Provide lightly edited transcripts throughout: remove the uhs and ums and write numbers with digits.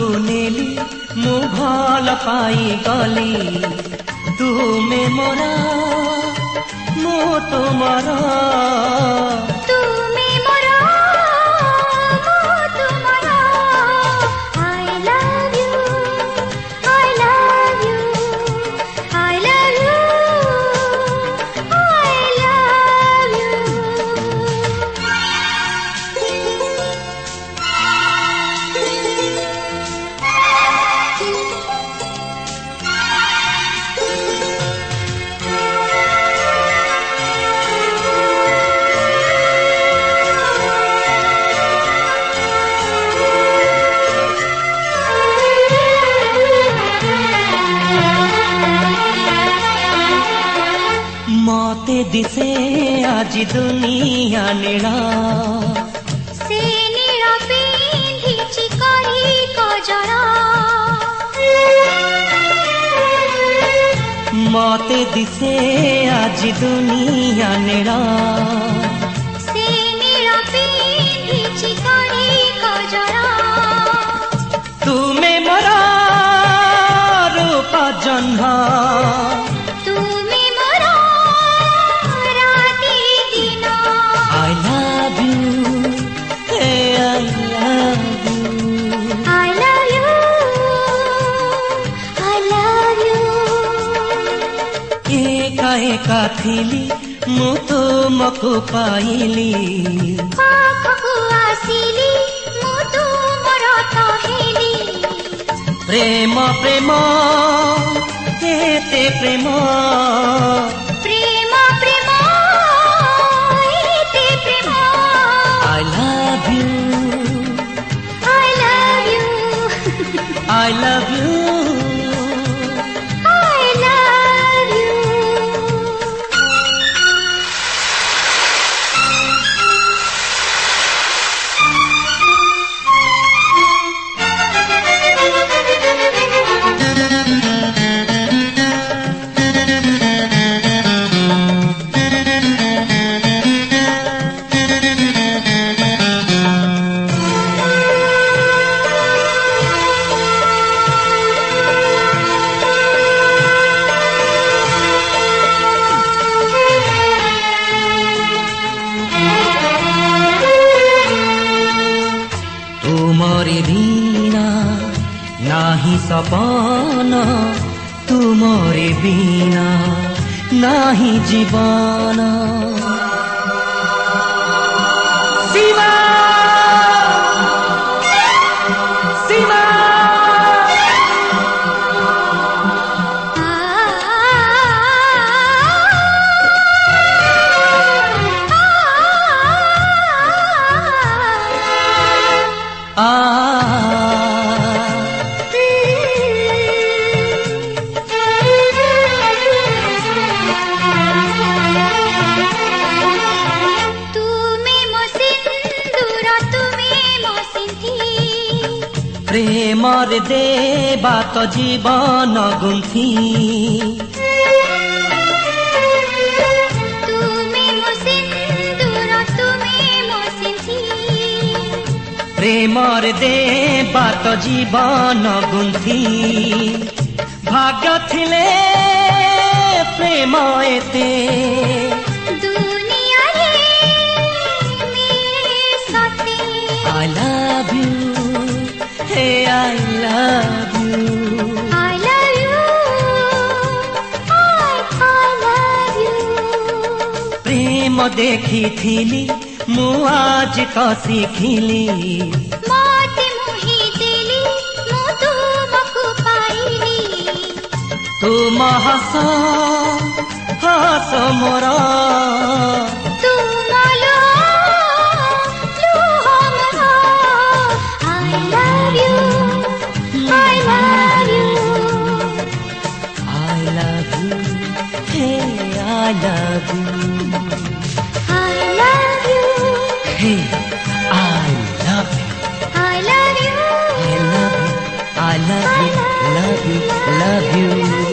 को नेली मु भल पाई गली तुमे मोरा मु तुमरा दिसे आज दुनिया नीला से नीला पिंधिची करी कजरा मते दिसे आज दुनिया नीला से नीला पिंधिची करी कजरा तुमे मोरा रूप जन्हा एका थिली मु तुमको पाइली पाखकु आसिली मु तुमर कहिली प्रेम प्रेम एते प्रेम प्रेम प्रेम एते प्रेम I love you I love you I love you तुमरे बिना नाही सपन तुमरे बिना नाही जीवन सीमा सीमा प्रेमर देवा तो जीवन गुंथी प्रेमर देवा तो जीवन गुंथी भाग्य थिले प्रेम एते दुनिया रे मेरे साथे I love you Hey, I love you. I love you. I love you. प्रेम देखी थिली मु आज तो शिखिली मते मुही देली मु तुमको पाइली तुम हस हस मोरा I love you. I love you. Hey, I love you. I love you. I love you. I love you. Love you. Love you.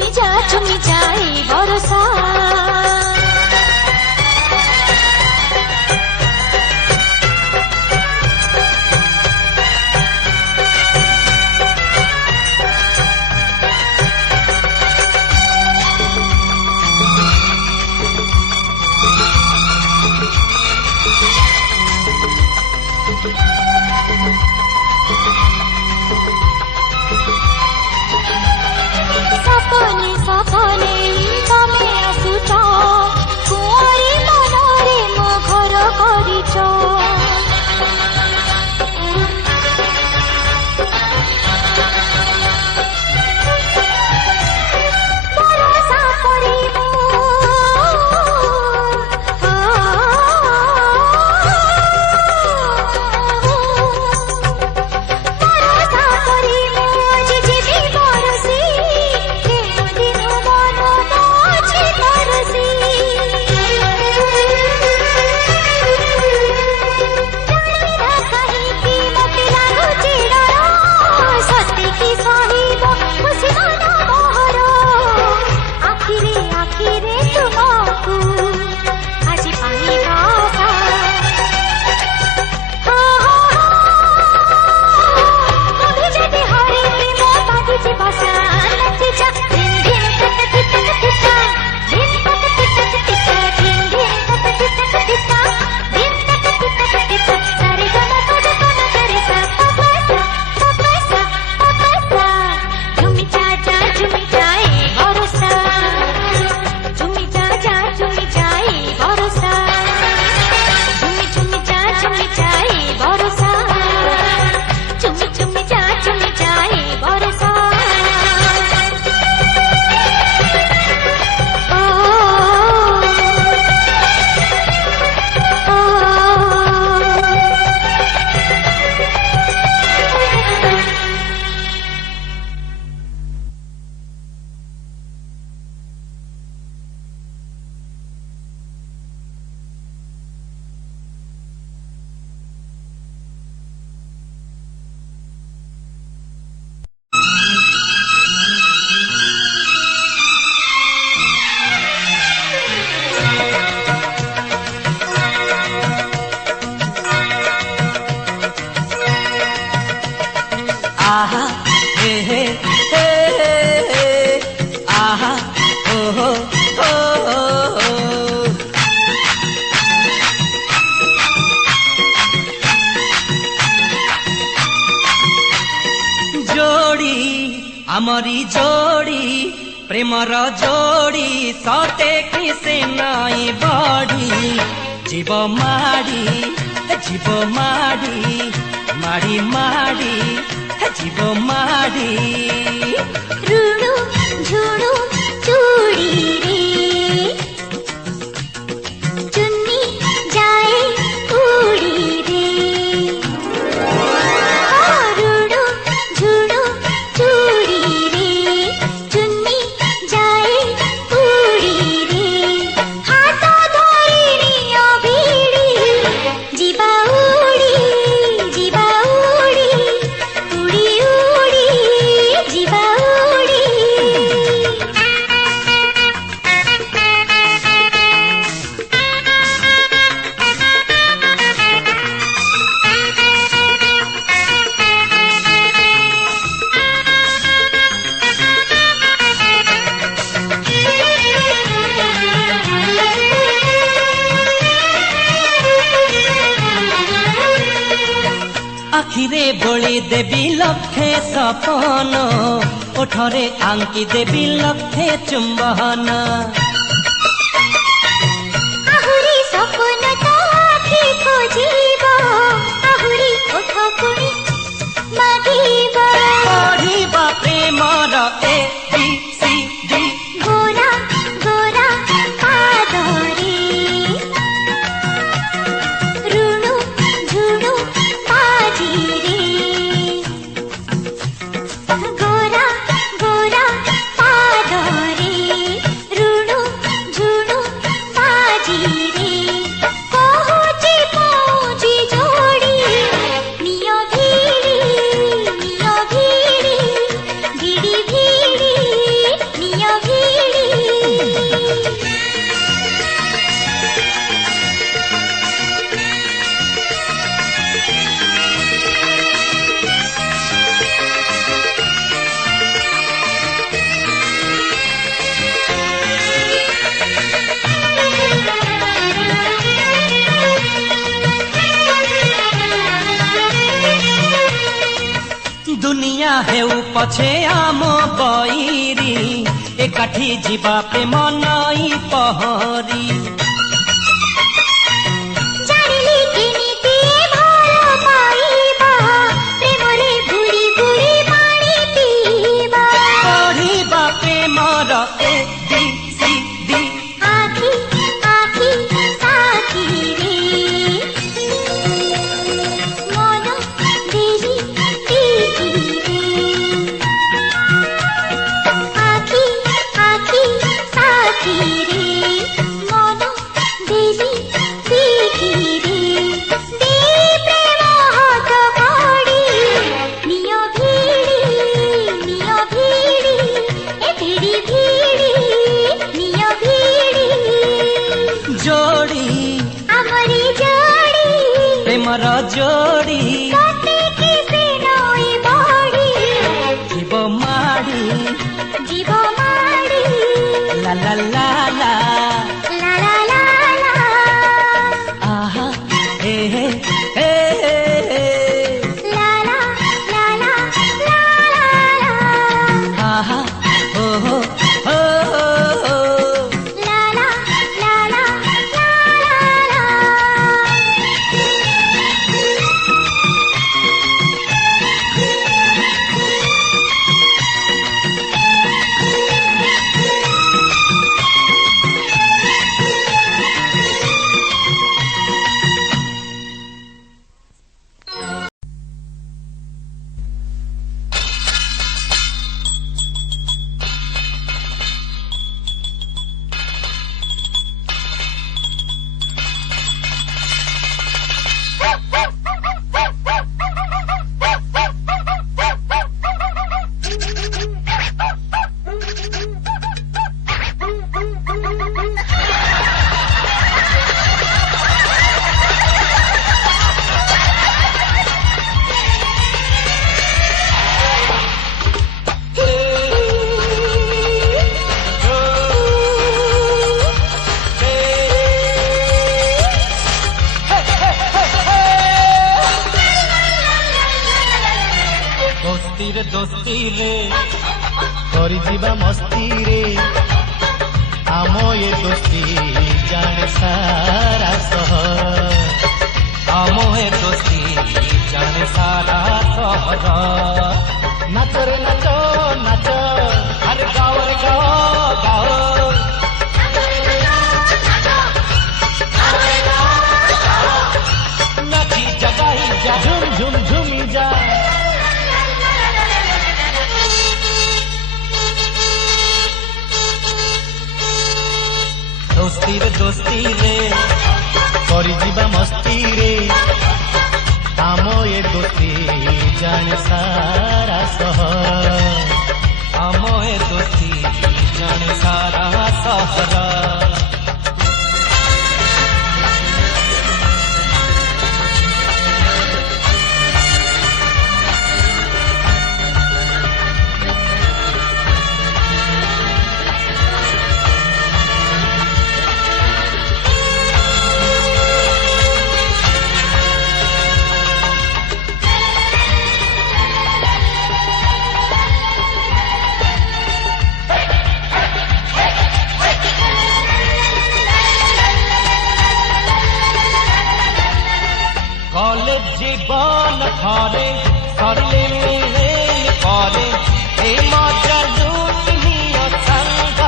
झुमी जाए बरसा सपने सपने तमे आसुच कुआरी मनरे मो घर करिच बरसा परिबो बरसा परिबो जे जे बरसी आहा हे हे हे हे आहा ओ हो ओ जोड़ी आमरी जोड़ी प्रेमर जोड़ी सते किसे नाई बड़ी जीव माड़ी माड़ी माड़ी जीव माड़ी रुणु झुणु चूड़ी रे चुन्नी जाए उड़ी रे रुणु झुणु चूड़ी रे चुन्नी जाए उड़ी रे हाथ धरी अभिड़ी जीवा उड़ी उड़ी उड़ी जीवा उड़ी आखिरे बोली देवी लक्षे सपन ओठरे आंकी देवी लक्षे चुंबन आहुरी सपन तो आखि खोजिबो आहुरी ओठ पुणी मागिबो पढ़िबा प्रेमर ए बी सी डी गोरा गोरा पादरे रुणु झुणु पाजी रे गोरा गोरा पादरे रुणु हेउ पछे आम बैरी एकाठी जीवा पे मनई पहरी ଜାଣିଲି କେମିତି ଭଲ ପାଇବା ପ୍ରେମରେ ବୁଡ଼ି ବୁଡ଼ି ପାଣି ପିଇବା पढ़िबा प्रेमर ए बी सी डी ଆଖି ଆଖି ସାଥିରେ ମନ ଦେଲି ପିଠିରେ ଆଖି ଆଖି ସାଥିରେ ମନ ଦେଲି ପିଠିରେ ଦେଇ ପ୍ରେମ ହାତ କଡ଼ି ନିଅ ଭିଡ଼ି ଏ ଭିଡ଼ି ଭିଡ଼ି ନିଅ ଭିଡ଼ି जोड़ी ଆମରି ଯୋଡ଼ି प्रेमर जोड़ी ସତେକି ସେ ନଈ ବଢ଼ି जीव माड़ी ଯିବ ମାଡ଼ି ला ला ला ला ଲା ଲା ଲା ଲା आहा हे हे हे हे ଲା ଲା ଲା ଲା ଲା ଲା आहा हो हो हो हो ଲା ଲା ଲା ଲା ଲା ଲା दोस्ती रे करी जीवा मस्ती रे आम ये दोस्ती जाने सारा सहर आम हे दोस्ती जाने सारा सहर नाच रे नाच नाच अरे गाओ रे गाओ गाओ नाची जगाई जा झुम झुम झुमी जा दोस्ती रे करी जीवा मस्ती रे आम ये दोस्ती जाने सारा सहर आम हे दोस्ती जाने सारा सहर कॉलेज जीवन थरे सरले मिले परे ए मजा लुटनियो संग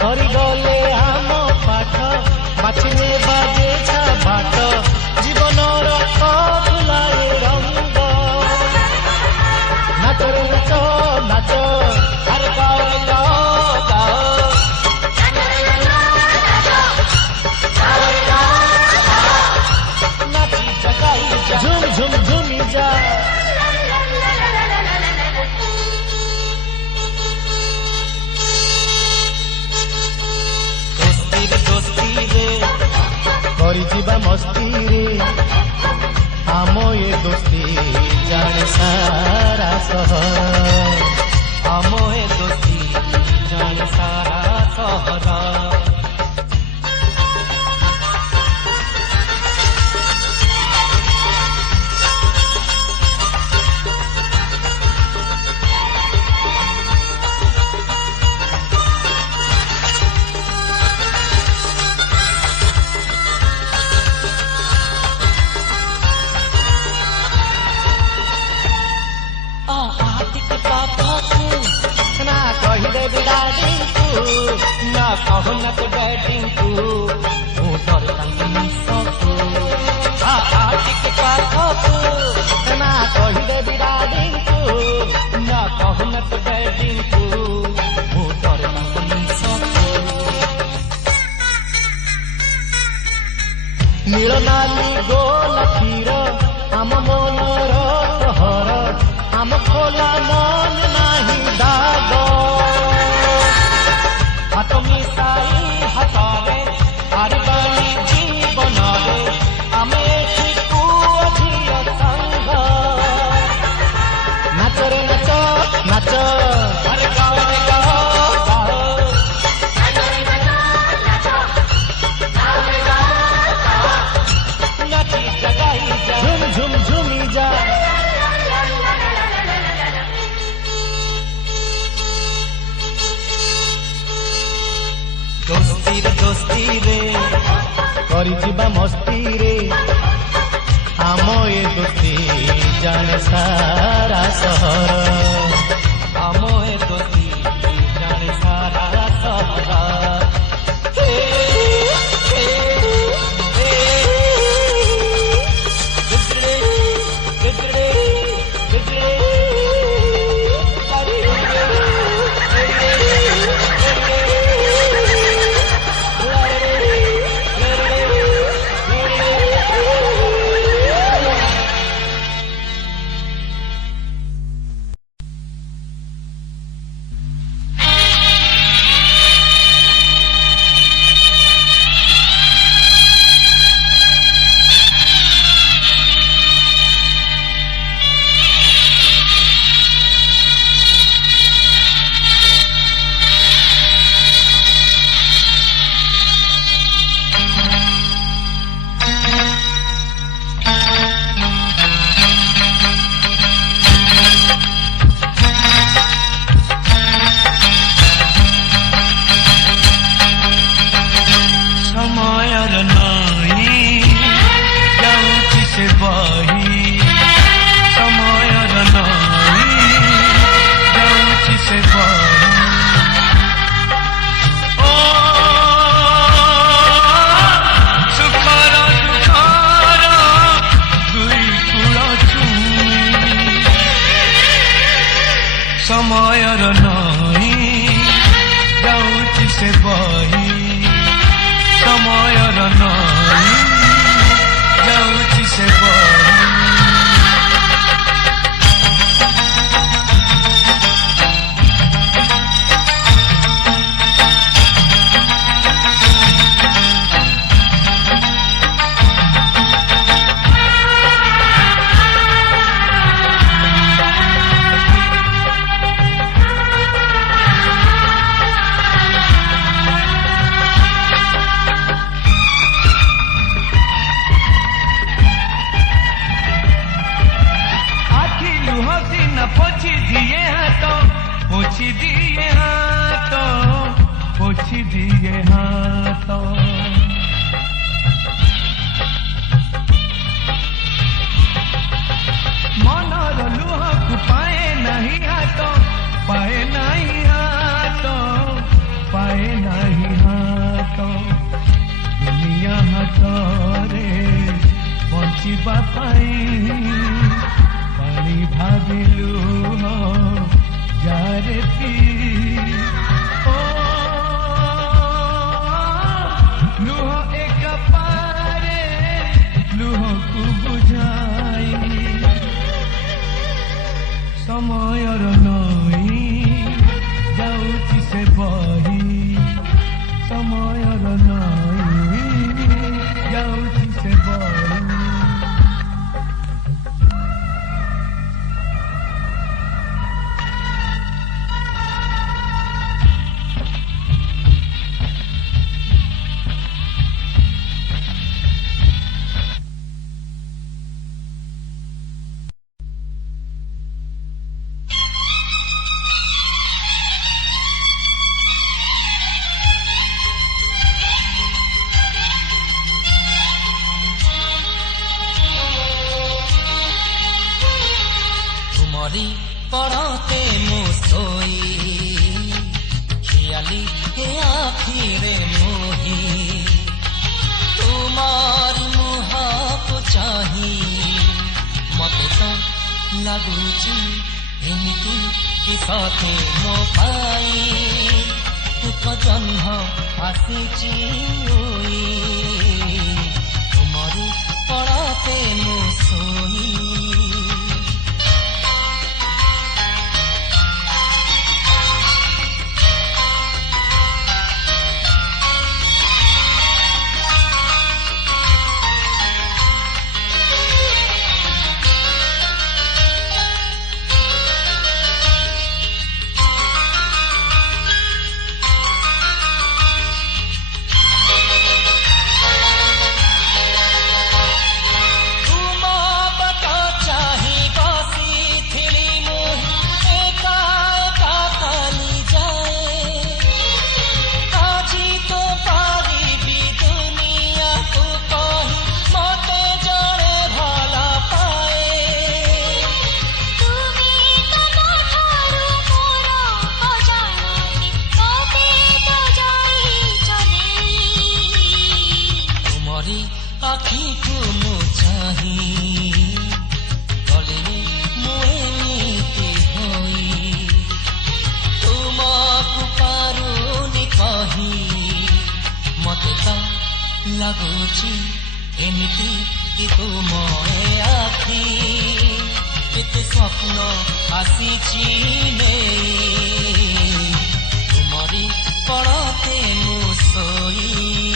सरी गले आम पाठ बाछिने बाजे छा बाट जीवनर कबुलाए रंग नाच रे नाच नाच हर गाओ रे गाओ गाओ नाची जगाई जा झुम झुम झुमी जा दोस्ती रे करी जीवा मस्ती रे आम ये दोस्ती जाने सारा सहर आम हे दोस्ती जाने सारा सहर କହିଦେବି ଡାଡିଙ୍କୁ ନା କହୁନା ତୁ ଡାଡିଙ୍କୁ ମୁଁ ଡରେ ତାଙ୍କ ନିଶକୁ ଟିକେ ପାଖକୁ ନା କହିଦେବି ଡାଡିଙ୍କୁ ନା କହୁନା ତୁ ଡାଡିଙ୍କୁ ମୁଁ ଡରେ ତାଙ୍କ ନିଶକୁ ନୀଳ ନାଲି ଗୋଲ କ୍ଷୀର ଆମ ମନର ସହର ଆମ ଖୋଲା ମନ ନାହିଁ ଦାଗ ହାତ ମିଶାଇ ହାତରେ ହାରିବାଣି ଜୀବନରେ ଆମେ ଏଠି ପୁଅ ଝିଅ ସାଙ୍ଗ ନାଚରେ ନାଚ ନାଚ ଆରେ ଗାଓରେ ଗାଓ ଗାଓ नाची जगाई जा झुम झुम झुमी जा दोस्ती रे करी जीवा मस्ती रे आम ए दोस्ती जाने सारा सहर आम ए दोस्ती जाने सारा सहर ସମୟର ନଈ ଯାଉଛି ସେ ବହି ସମୟର ନଈ ଯାଉଛି ସେ ବହି पोछी दिए हाथों मनर लुहक पाए नहीं हाथों पाए नहीं हाथों पाए नहीं हाथों दुनिया हाथरे बंचिबा पाई पानी भाविलु जारे पी लुह एक पारे लुह को बुझाई समयर नई जाऊची से बही समयर नई जाऊची से बही पड़ते मुसोई खाली हे आखिरे मोही तुमार मुहाको चाही मते तो लगुची एमिति कि सते मो पाई एक जन्म आसीची ओई तुमरी पड़ाते मो सोई आखी को मो चाही गले मुएमिति होई तुमको पारुनी कही मते तो लगुची एमिति कि तुमरे आखि केते स्वप्न आसीची नेई तुमरी पड़ते मु सोई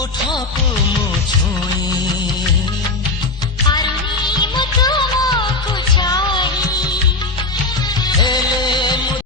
उठाको मो छोए